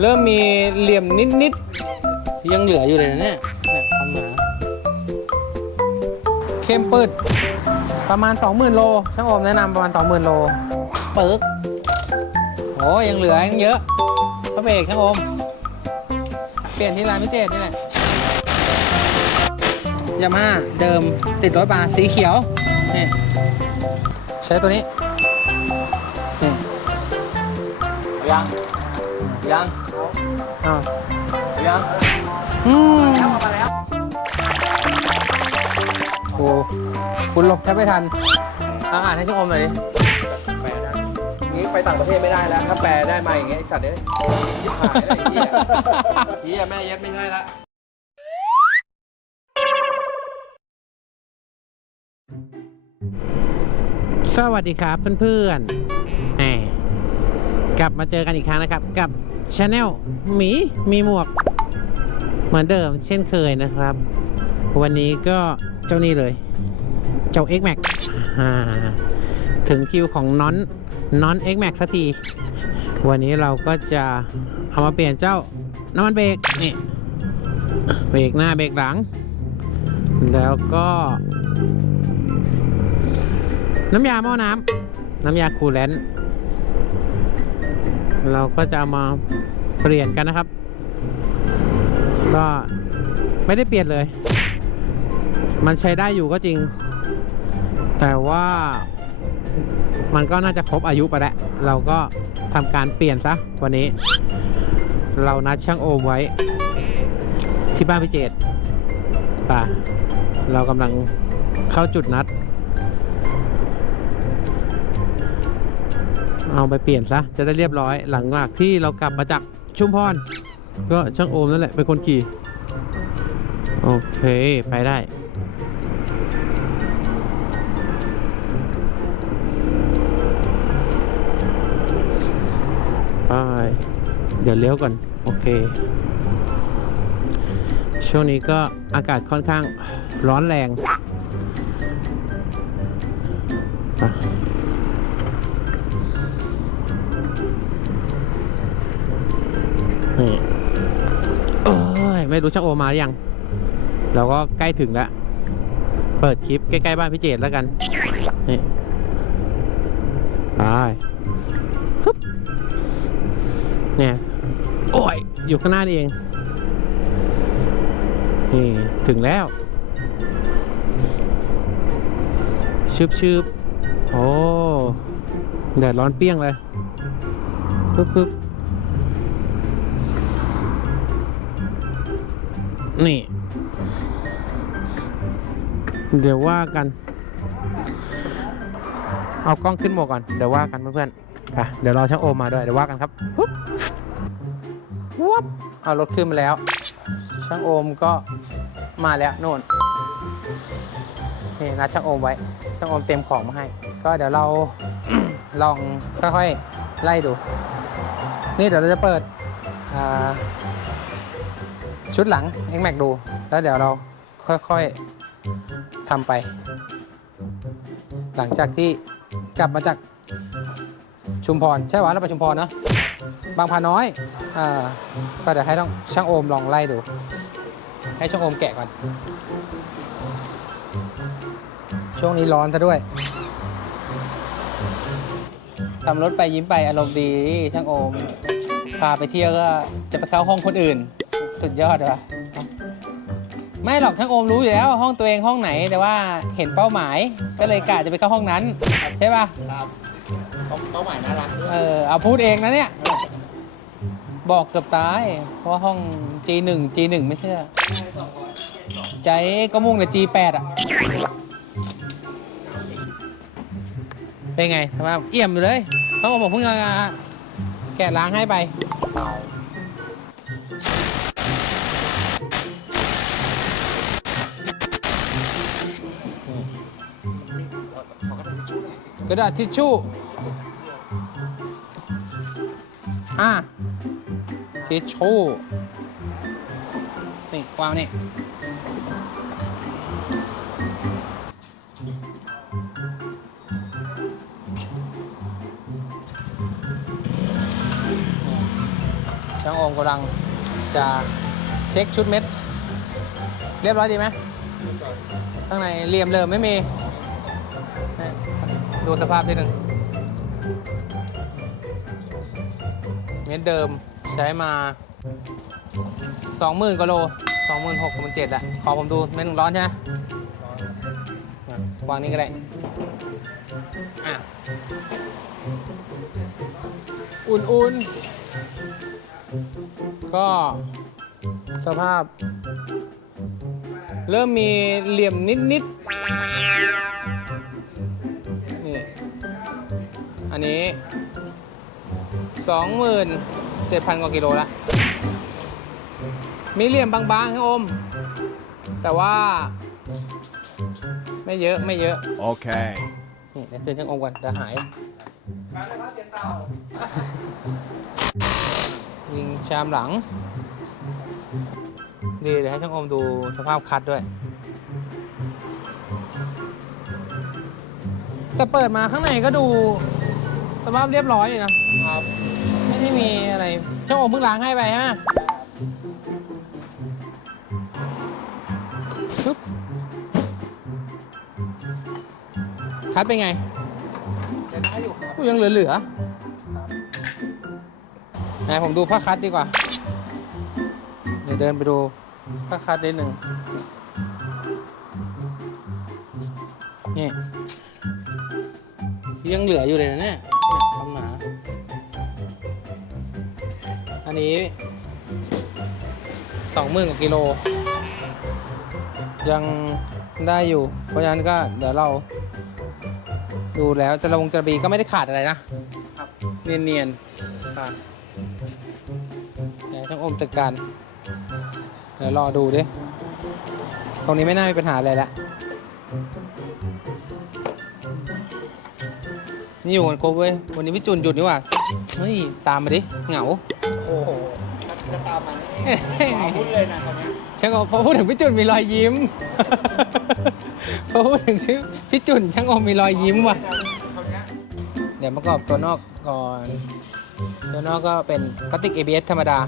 เริ่มมีเหลี่ยมนิดๆยังเหลืออยู่เลยนะเนี่ยเนี่ยเข้ามาเข้มปืดประมาณ 20,000 โลช่างโอมแนะนำประมาณ 20,000 โลปึกโอ้ยังเหลือยังเยอะพระเบรกช่างโอมเปลี่ยนที่ร้านพิเจตนี่แหละยามาฮ่าเดิมติดรถมาสีเขียวนี่ใช้ตัวนี้นี่ยังยัง อ้าวยังอืมโอ้คุณหลบแทบไม่ทันอ่าอ่านให้ช่างโอมหน่อยดิแปลได้งี้ไปต่างประเทศไม่ได้แล้ว ถ้าแปลได้มาอย่างเงี้ยไอ้สัตว์เนี่ยยิบหายเลยไอ้เหี้ยเหี้ยแม่ยัดไม่ใช่ละสวัสดีครับเพื่อนๆแหมกลับมาเจอกันอีกครั้งนะครับ กับ ช anel หมีมีหมวก เหมือนเดิมเช่นเคยนะครับ วันนี้ก็เจ้านี่เลย เจ้า X Max ถึงคิวของน้อนน้อน X Max สักที วันนี้เราก็จะเอามาเปลี่ยนเจ้าน้ำมันเบรกนี่เบรกหน้าเบรกหลัง แล้วก็ น้ำยาหม้อน้ำน้ำยาคูลแลนต์ เราก็จะามาเปลี่ยนกันนะครับ ก็ไม่ได้เปลี่ยนเลย มันใช้ได้อยู่ก็จริง แต่ว่ามันก็น่าจะครบอายุไปแล้ว เราก็ทำการเปลี่ยนซะวันนี้ เรานัดช่างโอมไว้ ที่บ้านพิเจตป่ะเรากำลังเข้าจุดนัด เอาไปเปลี่ยนซะ จะได้เรียบร้อยหลังจากที่เรากลับมาจากชุมพร ก็ช่างโอมนั่นแหละเป็นคนขี่ โอเค ไปได้ ไป เดี๋ยวเลี้ยวก่อน โอเค ช่วงนี้ก็อากาศค่อนข้างร้อนแรง ไม่รู้ช่างโอมาหรือยัง เราก็ใกล้ถึงแล้ว เปิดคลิปใกล้ๆบ้านพี่เจตแล้วกัน นี่ไปฮึบเนี่ย โอ้ย อยู่ข้างหน้านี่เอง นี่ ถึงแล้วชืบชืบโอ้แดดร้อนเปรี้ยงเลยปึ๊บปึ๊บ นี่ เดี๋ยวว่ากัน เอากล้องขึ้นหมวกก่อน เดี๋ยวว่ากันเพื่อนๆไปเดี๋ยวรอช่างโอมมาด้วย เดี๋ยวว่ากันครับปุ๊บวับเอารถขึ้นมาแล้ว ช่างโอมก็มาแล้วโน่นนี่นัดช่างโอมไว้ ช่างโอมเตรียมของมาให้ ก็เดี๋ยวเราลองค่อยๆไล่ดู นี่เดี๋ยวเราจะเปิดอ่า ชุดหลัง X Max ดู แล้วเดี๋ยวเราค่อยๆทำไป หลังจากที่กลับมาจากชุมพร ใช่หวะเราไปชุมพรเนอะบางพาน้อยอ่าก็เดี๋ยวให้ต้องช่างโอมลองไล่ดู ให้ช่างโอมแกะก่อน ช่วงนี้ร้อนซะด้วยทำรถไปยิ้มไปอารมณ์ดีช่างโอม พาไปเที่ยวก็จะไปเข้าห้องคนอื่น สุดยอดว่ะไม่หรอกช่างโอมรู้อยู่แล้วว่าห้องตัวเองห้องไหนแต่ว่าเห็นเป้าหมายก็เลยกะจะไปเข้าห้องนั้น ใช่ป่ะครับเป้าหมายน่ารักด้วยเออเอาพูดเองนะเนี่ย บอกเกือบตาย เพราะห้อง G1 G1 ไม่เชื่อ ใจก็มุ่งแต่ G8 อะ เป็นไงทำไมเอี่ยมอยู่เลยเขาบอกเพิ่งเอาแกะล้างให้ไป ระดาษทิชชู่ อะ ทิชชู่ นี่วางนี่ ช่างโอมกำลังจะเช็คชุดเม็ด เรียบร้อยดีไหม ข้างในเหลี่ยมเริ่มไม่มี ดูสภาพนิดนึงเม็ดเดิมใช้มา 20,000กว่าโล26,000 27,000อะขอผมดูเม็ดหนึ่งร้อนใช่ไหมวางนี้ก็ได้ อะ อุ่นๆ ก็สภาพ เริ่มมีเหลี่ยมนิดๆ อันนี้27,000กว่ากิโลละมีเหลี่ยมบางๆครับอม แต่ว่า ไม่เยอะไม่เยอะ Okay. นี่เดี๋ยวคืนช่างอมก่อนเดี๋ยวหายยิงชามหลัง ดีเดี๋ยวให้ช่างอมดูสภาพคัดด้วย แต่เปิดมาข้างในก็ดู สภาพเรียบร้อยอยู่นะครับ ไม่ได้มีอะไรช่างอมเพิ่งล้างให้ไปฮะปึ๊บคัดเป็นไงเดี๋ยวได้อยู่ครับ กูยังเหลือๆไหนผมดูผ้าคัดดีกว่า เดี๋ยวเดินไปดูผ้าคัดนิดหนึ่งนี่ยังเหลืออยู่เลยนะเนี่ย อันนี้สองหมื่นกว่ากิโล ยังได้อยู่ เพราะฉะนั้นก็เดี๋ยวเรา ดูแล้วจะระวงจะระบีก็ไม่ได้ขาดอะไรนะ ครับ เนียนๆค่ะเดี๋ยวช่างอมจัดการ เดี๋ยวรอดูดิ ตรงนี้ไม่น่ามีปัญหาอะไรละ นี่อยู่กันครบเว้ย วันนี้พี่จุนหยุดดีกว่าเฮ้ย ตามมาดิ เหงา โอ้โหจะตามมานี่ว้าวุ่นเลยนะตอนนี้ช่างอมพอพูดถึงพี่จุนมีรอยยิ้ม พอพูดถึงชื่อพี่จุนช่างอมมีรอยยิ้มว่ะตอนเนี้ยเดี๋ยวประกอบตัวนอกก่อน ตัวนอกก็เป็นพลาสติก ABS ธรรมดา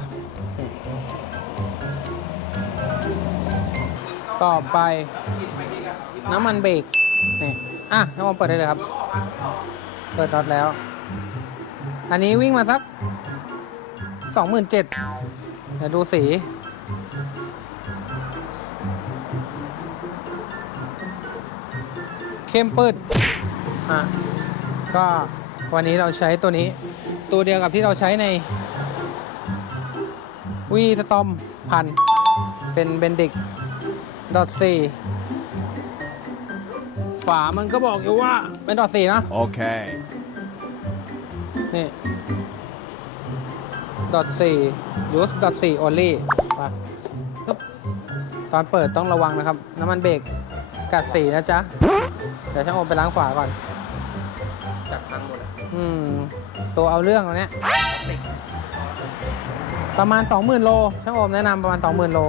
ต่อไปน้ำมันเบรกนี่อะน้ำมันเปิดได้เลยครับ เปิดน็อตแล้ว อันนี้วิ่งมาสัก สองหมื่นเจ็ดเดี๋ยวดูสี เข้มปืดอะก็วันนี้เราใช้ตัวนี้ ตัวเดียวกับที่เราใช้ในวีสตอมพัน เป็นเบนดิกดอทสี่ฝามันก็บอกอยู่ว่าเป็นดอทสี่นะ โอเค นี่ .4 use .4 only มาตอนเปิดต้องระวังนะครับ น้ำมันเบรกกัดสีนะจ๊ะ เดี๋ยวช่างโอมไปล้างฝาก่อน จับพังหมดอืม ตัวเอาเรื่องตรวเนี้ย ประมาณ 20,000 โล ช่างโอมแนะนำประมาณ 20,000 โล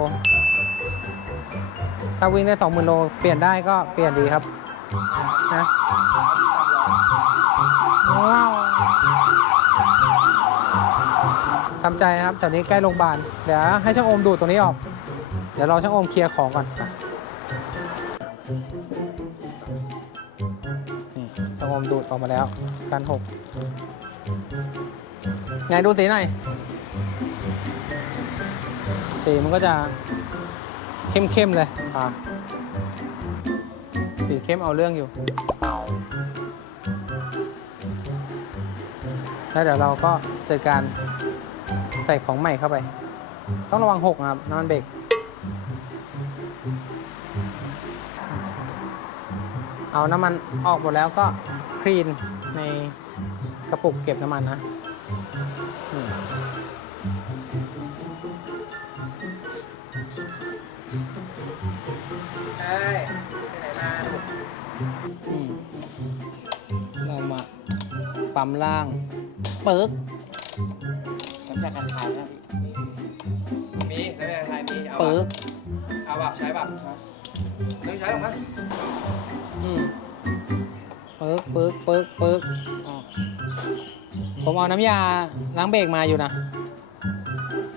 ถ้าวิ่งได้ 20,000 โล เปลี่ยนได้ก็เปลี่ยนดีครับ นะ ทำใจนะครับแถวนี้ใกล้โรงพยาบาลเดี๋ยวให้ช่างโอมดูดตรงนี้ออก เดี๋ยวรอช่างโอมเคลียร์ของก่อนนี่ช่างโอมดูดออกมาแล้วการหกไงดูสีหน่อยสีมันก็จะเข้มๆเลยอ่าสีเข้มเอาเรื่องอยู่แล้วเดี๋ยวเราก็จัดการ ใส่ของใหม่เข้าไป ต้องระวังหกนะครับน้ำมันเบรกเอาน้ำมันออกหมดแล้วก็คลีนในกระปุกเก็บน้ำมันนะเอ้ยไปไหนมาลูกอืมเรามาปั๊มล่าง เปิกายมีเอาเปิปะกเอาแบบใช้แบบไม่ใช้หรอกครับอืมเปิกเปิกเปิกเปิกอ๋อผมเอาน้ำยาล้างเบรกมาอยู่นะ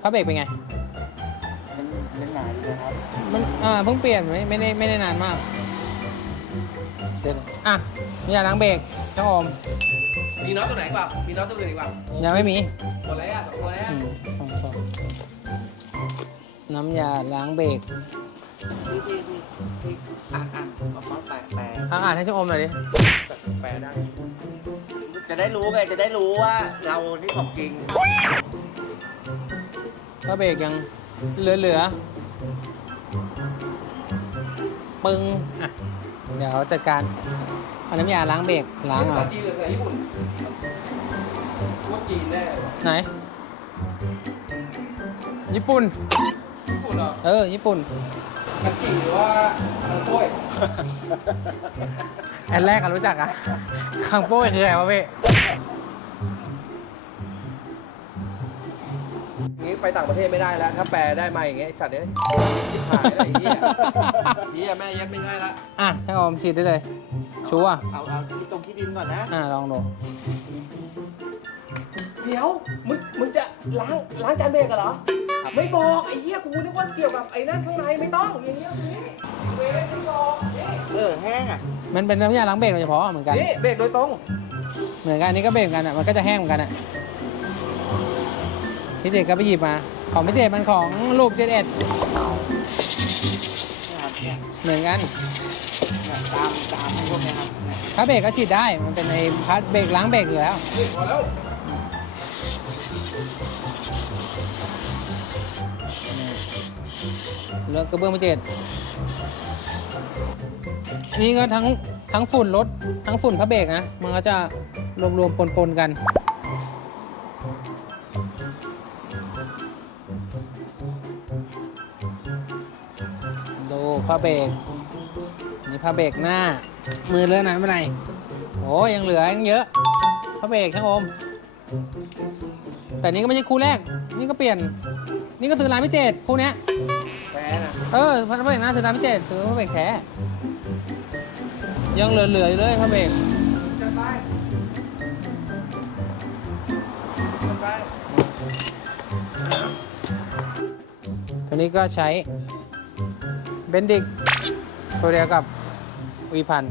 าเบรกเป็นไง มันมันหนาอยู่นะครับ มันอ่าเพิ่งเปลี่ยนไม่ไม่ได้ไม่ได้นานมาก เดี๋ยวอะมียาล้างเบรกช่างโอมมีน็อตตัวไหนอีกเปล่ามีน็อตตัวอื่นอีกเปล่ายังไม่มีหมดแล้วอะสองตัวแล้วอืมสองสอง น้ำยาล้างเบรกพี่พี่พี่พี่อะอะเอาเขาแปะแปะอะอ่านให้ช่างโอมหน่อยดิ แปลได้ จะได้รู้ไงจะได้รู้ว่าเรานี่ของจริงผ้าเบรกยังเหลือเหลือปึ้งอะ เดี๋ยวจัดการเอาน้ำยาล้างเบรกล้างภาเอาษาจีนหรือภาษาญี่ปุ่นว่าจีนแน่เลยว่ะไหน ญี่ปุ่น ญี่ปุ่น เหรอ เออ ญี่ปุ่น มันจีหรือว่าทางกล้วยอันแรกกันรู้จักอะคังโป้ยคืออะไรวะเว้ยงี้ไปต่างประเทศไม่ได้แล้ว ถ้าแปลได้มาอย่างเงี้ยไอ้สัตว์เนี่ยชิบหายแล้วไอ้เหี้ยเหี้ยแม่ยัดไม่ใช่ละ อะช่างโอมฉีดได้เลย ชัวร์เอาเอาที่ตรงที่ดินก่อนนะ อะลองดูเดี๋ยว มึง มึงจะล้าง ล้างจานเบรกเหรอ ไม่บอกไอ้เหี้ยกูนึกว่าเกี่ยวกับไอ้นั่นข้างในไม่ต้องอย่างเงี้ยอย่างเงี้ยเบรกไม่บอกนี่เออแห้งอะมันเป็นน้ำยาล้างเบรกโดยเฉพาะเหมือนกัน นี่เบรกโดยตรงเหมือนกันอันนี้ก็เบรกเหมือนกันอะมันก็จะแห้งเหมือนกันอะพี่เจก็ไปหยิบมา ของพี่เจมันของลูกเจ็ดเอ็ดนะครับเนี่ยเหมือนกันเนี่ยตามตามพวกเนี้ยครับเนี่ยถ้าเบรกก็ฉีดได้มันเป็นไอ้พัดเบรกล้างเบรกอยู่แล้วนี่พอแล้ว เลือกระเบื้องพิเจตอันนี้ก็ทั้งทั้งฝุ่นรถทั้งฝุ่นพระเบรกนะ มันก็จะรวมรวมปนๆกันดูผ้าเบรกนี่ผ้าเบรกหน้า มือเลอะหนะไม่ไรโอ้ยังเหลือยังเยอะผ้าเบรกช่างโอมแต่นี่ก็ไม่ใช่คู่แรก นี่ก็เปลี่ยน นี่ก็ซื้อร้านพิเจตคู่นี้ เออพระเบรกหน้าซื้อร้านพิเจตซื้อพระเบรกแท้ ยังเหลือๆอยู่เลยพระเบรกจะไปจะไปตัวนี้ก็ใช้เบนดิกตัวเดียวกับวีพัน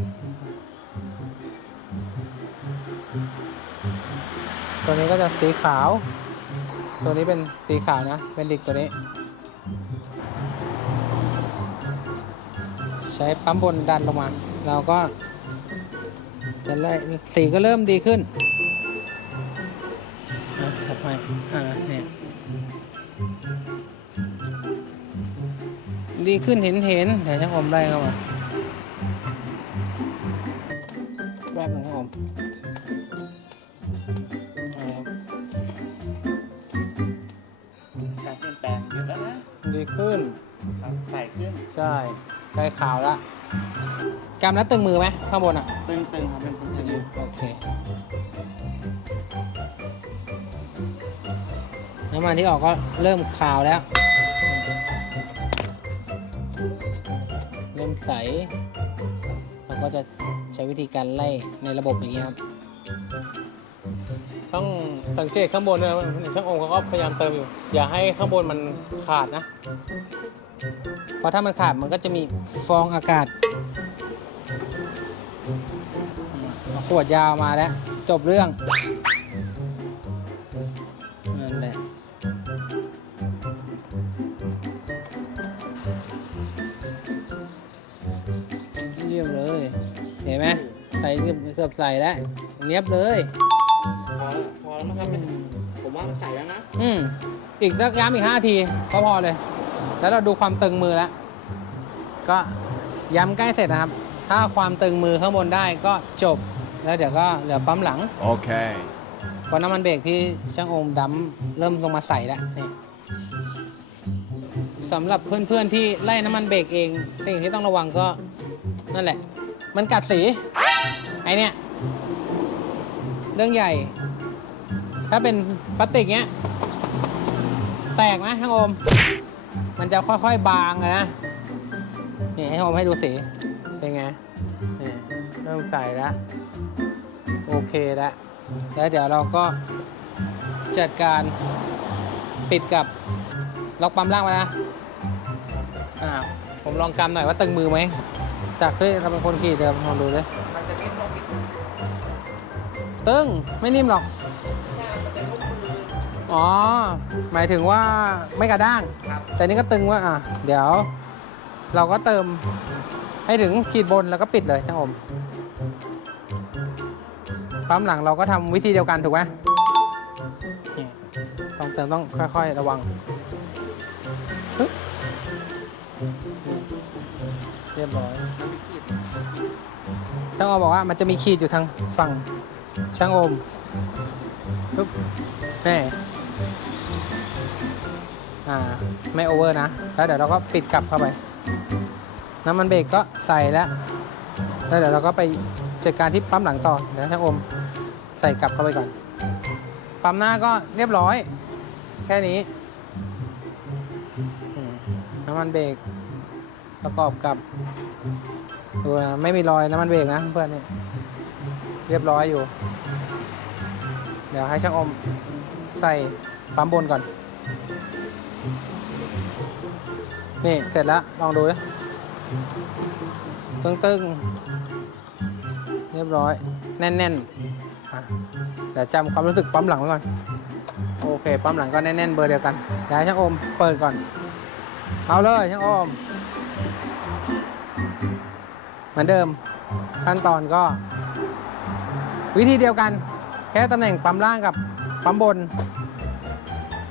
ตัวนี้ก็จะสีขาว ตัวนี้เป็นสีขาวนะเบนดิกตัวนี้ ใช้ปั๊มบนดันลงมาเราก็จะไล่สีก็เริ่มดีขึ้นอะถัดไปอ่าเนี่ยดีขึ้นเห็นเห็นเดี๋ยวช่างอมไล่เข้ามาแวบหนึ่งครับผมเอาละครับการเปลี่ยนแปลงเยอะแล้วนะดีขึ้นครับใส่ขึ้นใช่ ใกล้ขาวแล้วกำแล้วตึงมือไหมข้างบนอะตึงตึงครับเป็นตึงตึตึงงอยู่โอเค น้ำมันที่ออกก็เริ่มขาวแล้ว เริ่มใส เราก็จะใช้วิธีการไล่ในระบบอย่างนี้ครับ ต้องสังเกตข้างบนด้วยช่างองค์เขาก็พยายามเติมอยู่ อย่าให้ข้างบนมันขาดนะเพ ราะถ้ามันขาดมันก็จะมีฟองอากาศอืมเอาขวดยาวมาแล้ว จบเรื่องนั่นแหละเยี่ยมเลย เห็นไหมใส่เกือบเกือบใส่แล้ว เนียบเลยพอพอแล้วนะครับเป็นผมว่ามันใส่แล้วนะ อืม อีกสักย้ำอีกห้าที ก็พอเลย แล้วเราดูความตึงมือแล้ว ก็ย้ำใกล้เสร็จนะครับ ถ้าความตึงมือข้างบนได้ก็จบ แล้วเดี๋ยวก็เหลือปั๊มหลัง Okay. เพราะน้ำมันเบรกที่ช่างโอมดำเริ่มลงมาใส่แล้วนี่สำหรับเพื่อนๆที่ไล่น้ำมันเบรกเอง สิ่งที่ต้องระวังก็นั่นแหละ มันกัดสี ไอเนี้ยเรื่องใหญ่ ถ้าเป็นพลาสติกเนี้ย แตกไหมช่างโอม มันจะค่อยๆบางอะนะ นี่ให้โอมให้ดูสีเป็นไง นี่เริ่มใส่แล้ว โอเคแล้วแล้วเดี๋ยวเราก็จัดการปิดกับล็อกปั๊มล่างไว้นะอ่าผมลองกำหน่อยว่าตึงมือไหม จากที่เราเป็นคนขี่เดี๋ยวลองดูเลยมันจะนิ่มลงอีกตึงไม่นิ่มหรอก ออ๋อ หมายถึงว่าไม่กระด้าง ครับ แต่นี่ก็ตึงว่าอะ เดี๋ยว เราก็เติมให้ถึงขีดบนแล้วก็ปิดเลยช่างอม ปั๊มหลังเราก็ทำวิธีเดียวกันถูกไหมนี่ต้องเติมต้องค่อยๆ ระวังฮึบเรียบร้อยมันมีขีดช่างโอมบอกว่ามันจะมีขีดอยู่ทางฝั่งช่างโอมปึ๊บแน่ อ่า ไม่โอเวอร์นะ แล้วเดี๋ยวเราก็ปิดกลับเข้าไป น้ำมันเบรกก็ใส่แล้ว แล้วเดี๋ยวเราก็ไปจัดการที่ปั๊มหลังต่อ เดี๋ยวช่างอมใส่กลับเข้าไปก่อน ปั๊มหน้าก็เรียบร้อย แค่นี้น้ำมันเบรกประกอบกับดูนะไม่มีรอยน้ำมันเบรกนะเพื่อนนี่เรียบร้อยอยู่ เดี๋ยวให้ช่างอมใส่ปั๊มบนก่อน นี่ เสร็จแล้ว ลองดูเลยตึงตึงๆเรียบร้อย แน่นๆอะเดี๋ยวจำความรู้สึกปั๊มหลังไว้ก่อน โอเค ปั๊มหลังก็แน่นๆเบอร์เดียวกันเดี๋ยวช่างอมเปิดก่อน เอาเลยช่างอม เหมือนเดิม ขั้นตอนก็ วิธีเดียวกัน แค่ตำแหน่งปั๊มล่างกับปั๊มบน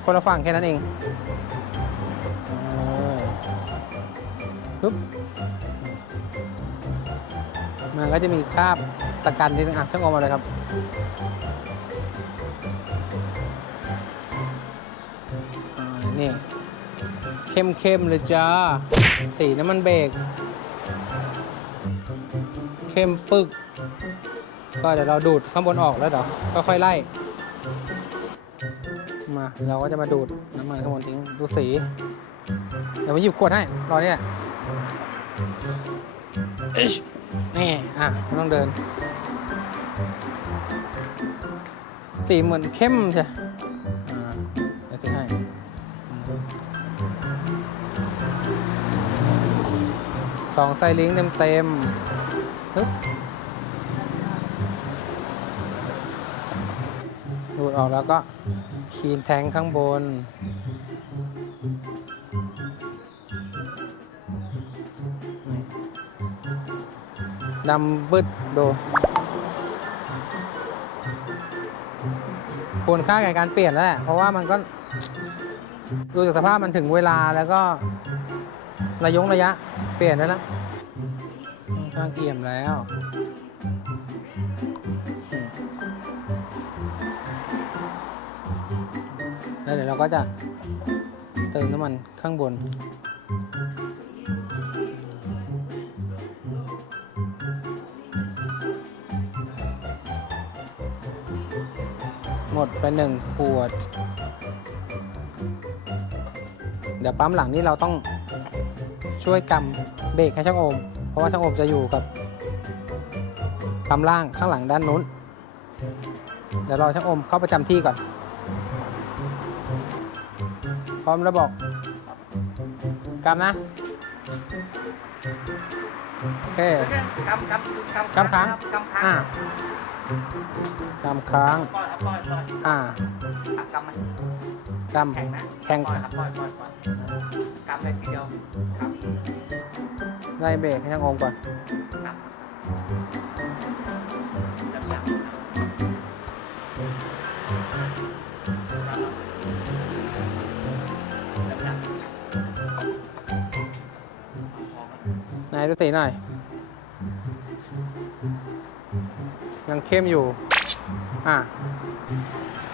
คนละฝั่งแค่นั้นเอง ปึ๊บมันก็จะมีคราบตะกันนิดนึงอะช่างออกมาเลยครับอ่านี่ เข้มๆเลยจ้า สีน้ำมันเบรกเข้มปึก ก็เดี๋ยวเราดูดข้างบนออกแล้วเดี๋ยวค่อยไล่ มาเราก็จะมาดูดน้ำมันข้างบนทิ้งดูสี เดี๋ยวมาหยิบขวดให้รอนี่แหละ นี่ อะต้องเดิน สีเหมือนเข้มใช่อ่าเดี๋ยวทิ้งให้สองไซลิงเต็มเต็มๆปึ๊บดูดออกแล้วก็คีนแทงข้างบน ดำบึดดูควรค่าแก่การเปลี่ยนแล้วแหละเพราะว่ามันก็ดูจากสภาพมันถึงเวลาแล้วก็ระยงระยะ เปลี่ยนได้แล้วค่อนข้างเอี่ยมแล้วแล้วเดี๋ยวเราก็จะเติมน้ำมันข้างบน หมดไปหนึ่งขวด เดี๋ยวปั๊มหลังนี้เราต้องช่วยกำเบรกให้ช่างโอม เพราะว่าช่างโอมจะอยู่กับปั๊มล่างข้างหลังด้านนู้น เดี๋ยวรอช่างโอมเข้าประจำที่ก่อน พร้อมแล้วบอกกำนะ โอเค กำกำกำกำค้างกำค้าง อ่ากำค้าง ปล่อยครับปล่อยปล่อยอ่าอะกำมันกแข็งนะำแข่งปล่อยครับปล่อยปล่อยปล่อยกำเลยทีเดียวครับไล่เบรกให้ช่างโอมก่อนครับจับจับจับจับไหนดูสีหน่อย ยังเข้มอยู่ อะ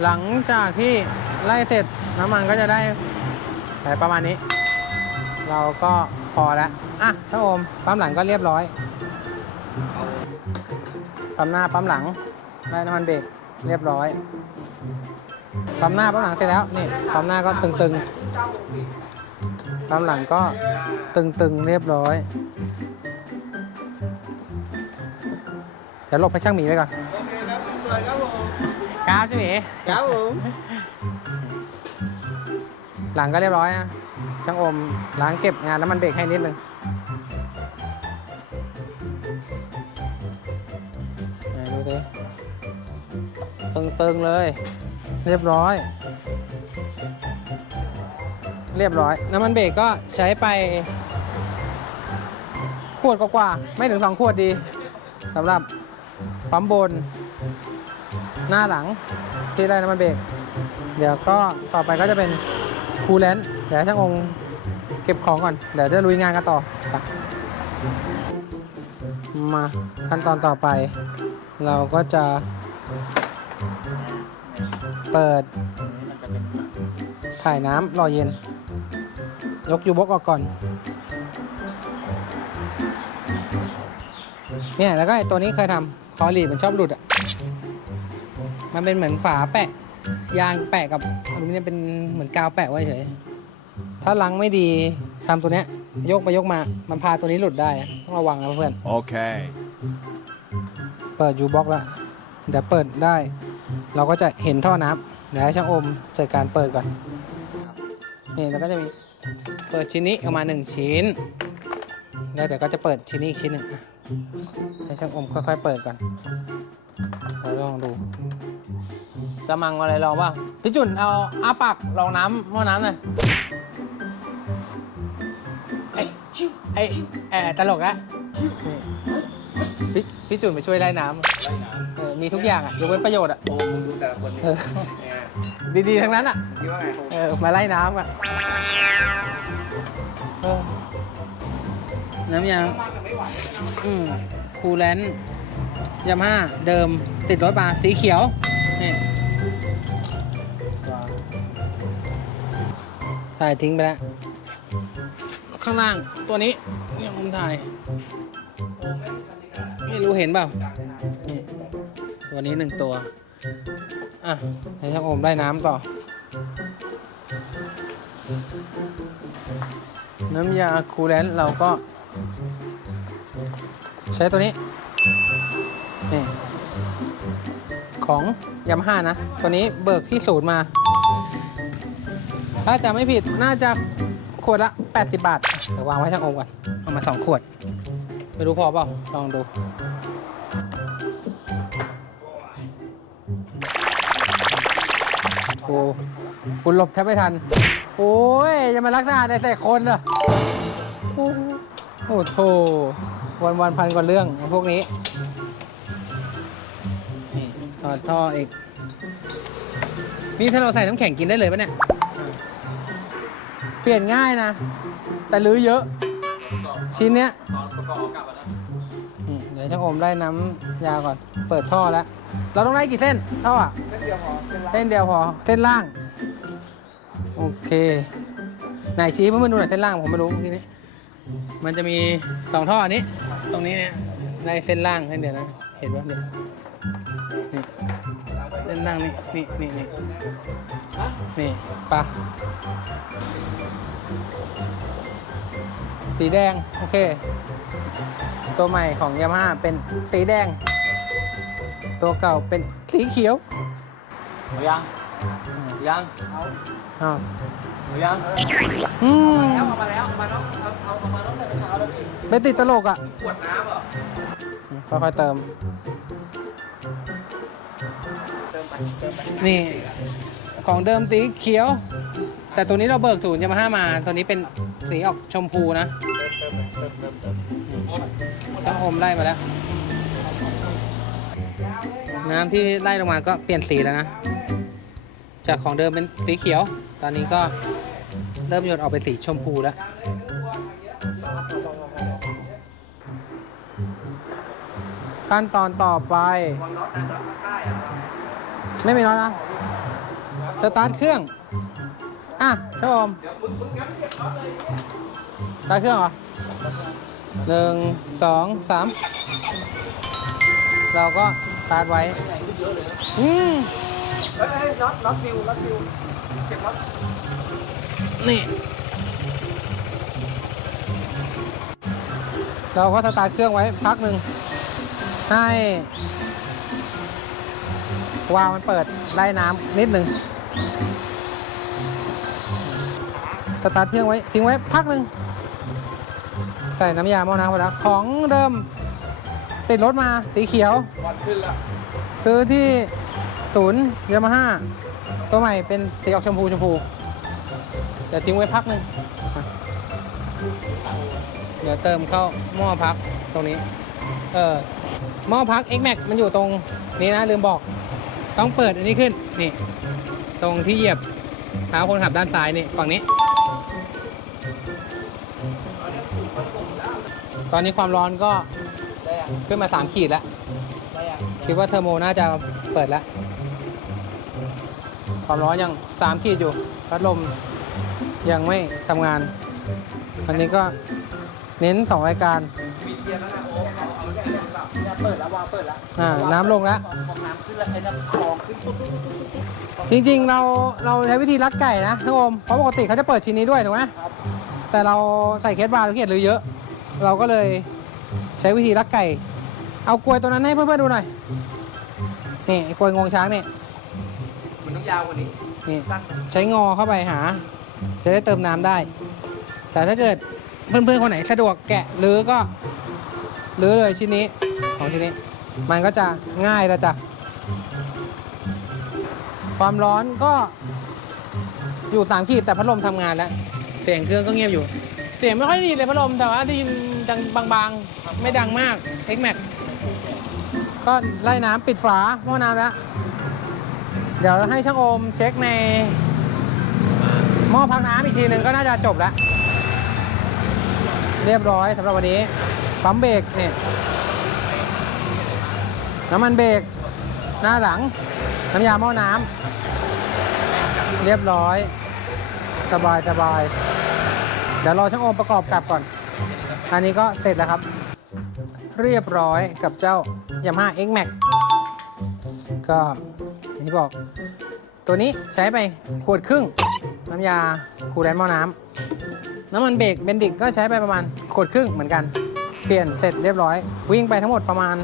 หลังจากที่ไล่เสร็จน้ำมันก็จะได้ประมาณนี้ เราก็พอแล้ว อะถ้าโอมปั๊มหลังก็เรียบร้อยปั๊มหน้าปั๊มหลังได้น้ำมันเบรกเรียบร้อยปั๊มหน้าปั๊มหลังเสร็จแล้วนี่ปั๊มหน้าก็ตึงๆปั๊มหลังก็ตึงๆเรียบร้อย ดี๋ยวหลบให้ช่างหมีไว้ก่อนโอเคครับสวยครับผมก้าวช่างหมีครับผมหลังก็เรียบร้อยนะช่างอมล้างเก็บงานน้ำมันเบรกให้นิดนึงไหนดูดิตึงๆเลย เรียบร้อย เรียบร้อย น้ำมันเบรกก็ใช้ไป ขวดกว่าๆไม่ถึง2ขวดดีสำหรับ ปั๊มบน หน้าหลังที่ได้น้ำมันเบรกเดี๋ยวก็ต่อไปก็จะเป็นคูลเลนต์เดี๋ยวให้ช่างองค์เก็บของก่อน เดี๋ยวจะลุยงานกันต่อไปมาขั้นตอนต่อไป เราก็จะเปิด ถ่ายน้ำรอเย็น ยกยูบกออกก่อน เนี่ย แล้วก็ไอตัวนี้เคยทำ อรีดมันชอบหลุดอะ มันเป็นเหมือนฝาแปะ ยางแปะกับอลูมิเนียมเป็นเหมือนกาวแปะไว้เฉย ถ้าลังไม่ดีทำตัวเนี้ยยกไปยกมา มันพาตัวนี้หลุดได้อะต้องระวังนะเพื่อน Okay. เปิดยูบ็อกแล้วเดี๋ยวเปิดได้ เราก็จะเห็นท่อน้ำเดี๋ยวให้ช่างอมจัดการเปิดก่อน นี่แล้วก็จะมีเปิดชิ้นนี้ออกมาหนึ่งชิ้น แล้วเดี๋ยวก็จะเปิดชิ้นนี้อีกชิ้นหนึ่งอะ ให้ช่างอมค่อยๆเปิดก่อนเราลองดู จะมังอะไรลองป่ะพี่จุนเอาอาปากลองน้ำหม้อน้ำหน่อยไอ้ไอ้ไอ้ตลกละนี่พี่พี่จุนไปช่วยไล่น้ำเออมีทุกอย่างอะยกเว้นประโยชน์อะ โอ้มึงดูแต่ละคนนี่เออ เนี่ยดีๆทั้งนั้นอะ คิดว่าไง เออ มาไล่น้ำอะเออ น้ำยาอืมคูลแลนด์ยามาฮ่าเดิมติดรถมาสีเขียวนี่ถ่ายทิ้งไปแล้ว ข้างล่างตัวนี้ยังผมถ่าย ไม่รู้เห็นเปล่านี่ตัวนี้หนึ่งตัว อะ ให้ช่างโอมได้น้ำต่อ น้ำยาคูลแลนต์เราก็ ใช้ตัวนี้ นี่ ของยามาฮ่านะ ตัวนี้เบิกที่ศูนย์มา ถ้าจะไม่ผิดน่าจะขวดละ 80 บาท เดี๋ยววางไว้ช่างโอมก่อน เอามา 2 ขวด ไม่รู้พอเปล่า ลองดู โอ้คุณหลบแทบไม่ทัน โอ้ยจะมารักษาในใส่คนเหรอ โอ้โหโธ่ วันวันๆพันกว่าเรื่องไอ้พวกนี้ นี่ถอดท่ออีก นี่ถ้าเราใส่น้ำแข็งกินได้เลยปะเนี่ย เปลี่ยนง่ายนะ แต่ลื้อเยอะ ชิ้นเนี้ยนี่เดี๋ยวช่างโอมได้น้ำยาก่อน เปิดท่อแล้ว เราต้องได้กี่เส้นท่ออะเส้นเดียวพอเส้นล่างเส้นเดียวพอ เส้นล่าง โอเค ไหนชี้เพื่อนๆดูหน่อยเส้นล่างผมไม่รู้เมื่อกี้นี้ มันจะมีสองท่ออันนี้ ตรงนี้เนี่ยในเส้นล่างเส้นเดียวนะ เห็นว่าเนี่ยนี่เส้นล่างนี่นี่นี่นี่นี่ปะสีแดง โอเค ตัวใหม่ของยามาฮ่าเป็นสีแดง ตัวเก่าเป็นสีเขียวเอายัง ยังอ้าว เอายังอืมแล้วเอามาแล้วเอามาแล้วเอาเอาเอามาตั้งแต่เมื่อเช้าแล้วพี่ไปติดตลกอะ ขวดน้ำเหรอค่อยๆเติม เติมไปเติมไปนี่ ของเดิมสีเขียว แต่ตัวนี้เราเบิกถูนยามาฮ่ามา ตัวนี้เป็นสีออกชมพูนะเติมเติมเติมเติมเติมต้องอมไล่มาแล้ว น้ำที่ไล่ลงมาก็เปลี่ยนสีแล้วนะ จากของเดิมเป็นสีเขียว ตอนนี้ก็ เริ่มหยดออกเป็นสีชมพูแล้ว ขั้นตอนต่อไป ไม่มีน้อยนะ สตาร์ทเครื่อง อะชมเดี๋ยวมึงมึงงั้นเก็บน็อตเลยสตาร์ทเครื่องเหรอหนึ่งสองสามเราก็สตาร์ทไว้อืมเฮ้ยเฮ้ยน็อตน็อตฟิวน็อตฟิวเก็บน็อต นี่ เราก็สตาร์ทเครื่องไว้พักหนึ่งให้วาล์วมันเปิดไล่น้ำนิดหนึ่งสตาร์ทเครื่องไว้ทิ้งไว้พักหนึ่งใส่น้ำยาหม้อน้ำไปแล้วของเดิมติดรถมาสีเขียววันขึ้นละซื้อที่ศูนย์ยามาฮ่าตัวใหม่เป็นสีออกชมพูชมพู เดี๋ยวทิ้งไว้พักหนึ่งอะเดี๋ยวเติมเข้าหม้อพักตรงนี้ เออหม้อพัก X Max มันอยู่ตรงนี้นะ ลืมบอก ต้องเปิดอันนี้ขึ้น นี่ ตรงที่เหยียบเท้าคนขับด้านซ้ายนี่ ฝั่งนี้ ตอนนี้ความร้อนก็ได้ยังขึ้นมา 3 ขีดแล้วได้ยังคิดว่าเทอร์โมน่าจะเปิดแล้ว ความร้อนยัง 3 ขีดอยู่ พัดลมยังไม่ทำงาน อันนี้ก็เน้น2รายการ มีเทียนแล้วนะโอ้เอาเอาเนี่ยเนี่ยแบบเนี่ยเปิดแล้ววางเปิดแล้วอ่าน้ำลงแล้ว ของน้ำขึ้นแล้วไอ้น้ำคลองขึ้นจริงๆ เราเราใช้วิธีรัดไก่นะท่านผู้ชมเพราะปกติเขาจะเปิดชิ้นนี้ด้วยถูกไหมแต่เราใส่เคสบาร์เราเขียนหรือเยอะ เราก็เลยใช้วิธีรัดไก่ เอากลวยตัวนั้นให้เพื่อนๆดูหน่อยนี่กลวยงวงช้างนี่มันต้องยาวกว่านี้ นี่ใช้งอเข้าไปหา จะได้เติมน้ำได้ แต่ถ้าเกิดเพื่อนๆคนไหนสะดวกแกะหรือก็หรือเลยชิ้นนี้ของชิ้นนี้ มันก็จะง่ายแล้วจ้ะความร้อนก็อยู่สามขีดแต่พัดลมทำงานแล้ว เสียงเครื่องก็เงียบอยู่ เสียงไม่ค่อยดีเลยพัดลมแต่ว่าได้ยินดังบางๆ ไม่ดังมาก X Max ก็ไล่น้ำปิดฝาหม้อน้ำแล้ว เดี๋ยวให้ช่างโอมเช็คในหม้อพักน้ำอีกทีหนึ่งก็น่าจะจบแล้วเรียบร้อยสำหรับวันนี้ปั๊มเบรกเนี่ยน้ำมันเบรกหน้าหลัง น้ำยาหม้อน้ำเรียบร้อย สบายสบายเดี๋ยวรอช่างโอมประกอบกลับก่อน อันนี้ก็เสร็จแล้วครับ เรียบร้อยกับเจ้ายามาฮ่า X Max ก็ อย่างที่บอก ตัวนี้ใช้ไปขวดครึ่ง น้ำยาคูลแลนต์หม้อน้ำน้ำมันเบรกเบนดิกก็ใช้ไปประมาณขวดครึ่งเหมือนกัน เปลี่ยนเสร็จเรียบร้อย วิ่งไปทั้งหมดประมาณ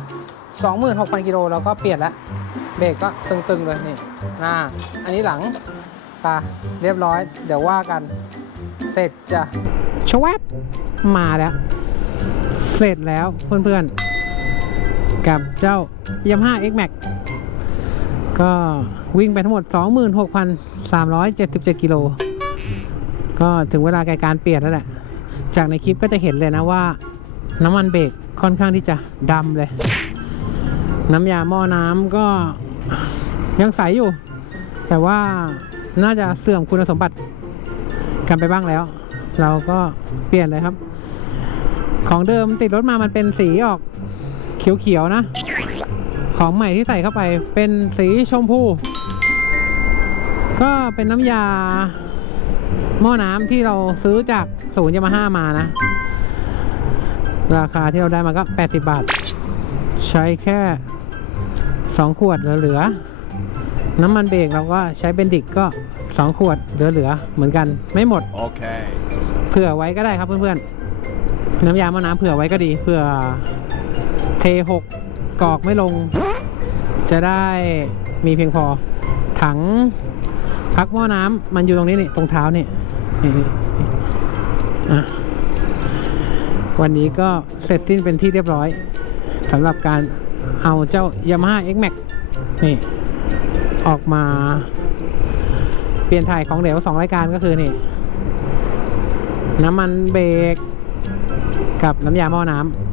26,000กิโลเราก็เปลี่ยนแล้วเบรกก็ตึงๆเลยนี่หน้าอันนี้หลังปะเรียบร้อย เดี๋ยวว่ากัน เสร็จจะชวบมาแล้ว เสร็จแล้วเพื่อนๆ กับเจ้า Yamaha X Max ก็วิ่งไปทั้งหมด 26,377 กิโล ก็ถึงเวลาการเปลี่ยนแล้วแหละ จากในคลิปก็จะเห็นเลยนะว่า น้ำมันเบรกค่อนข้างที่จะดำเลย น้ำยาหม้อน้ำก็ยังใสอยู่ แต่ว่าน่าจะเสื่อมคุณสมบัติกันไปบ้างแล้ว เราก็เปลี่ยนเลยครับ ของเดิมติดรถมามันเป็นสีออกเขียวๆนะ ของใหม่ที่ใส่เข้าไปเป็นสีชมพู ก็เป็นน้ำยาหม้อน้ำที่เราซื้อจากศูนย์ยามาฮ่ามานะ ราคาที่เราได้มาก็ 80 บาท ใช้แค่ 2 ขวดเหลือๆน้ำมันเบรกเราก็ใช้เบนดิกก็ 2 ขวดเหลือๆเหมือนกันไม่หมด Okay. เผื่อไว้ก็ได้ครับเพื่อนๆน้ำยาหม้อน้ำเผื่อไว้ก็ดีเผื่อเทหก กอกไม่ลง จะได้มีเพียงพอ ถังพักหม้อน้ำมันอยู่ตรงนี้นี่ตรงเท้านี่วันนี้ก็เสร็จสิ้นเป็นที่เรียบร้อยสำหรับการเอาเจ้า Yamaha X Max นี่ ออกมา เปลี่ยนถ่ายของเหลวสองรายการก็คือนี่ น้ำมันเบรกกับน้ำยาหม้อน้ำ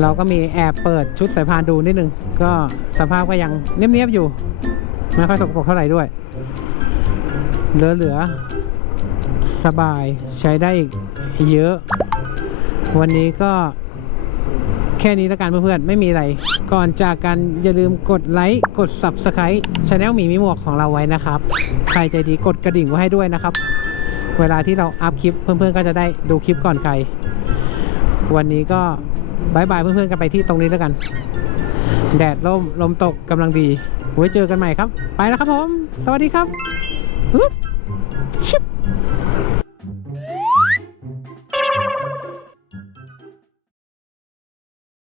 เราก็มีแอบเปิดชุดสายพานดูนิดนึง ก็สภาพก็ยังเนียบๆอยู่ ไม่ค่อยสกปรกเท่าไหร่ด้วย เหลือๆ สบายใช้ได้อีกเยอะ วันนี้ก็แค่นี้แล้วกันเพื่อนๆ ไม่มีอะไร ก่อนจากกันอย่าลืมกดไลค์ กด Subscribe ช anel หมีมีหมวกของเราไว้นะครับ ใครใจดีกดกระดิ่งไว้ให้ด้วยนะครับ เวลาที่เราอัพคลิปเพื่อนๆ ก็จะได้ดูคลิปก่อนใคร วันนี้ก็ บายบายเพื่อนๆกันไปที่ตรงนี้แล้วกัน แดดล่มลมตกกำลังดีไว้เจอกันใหม่ครับ ไปแล้วครับผม สวัสดีครับฮึบชิบ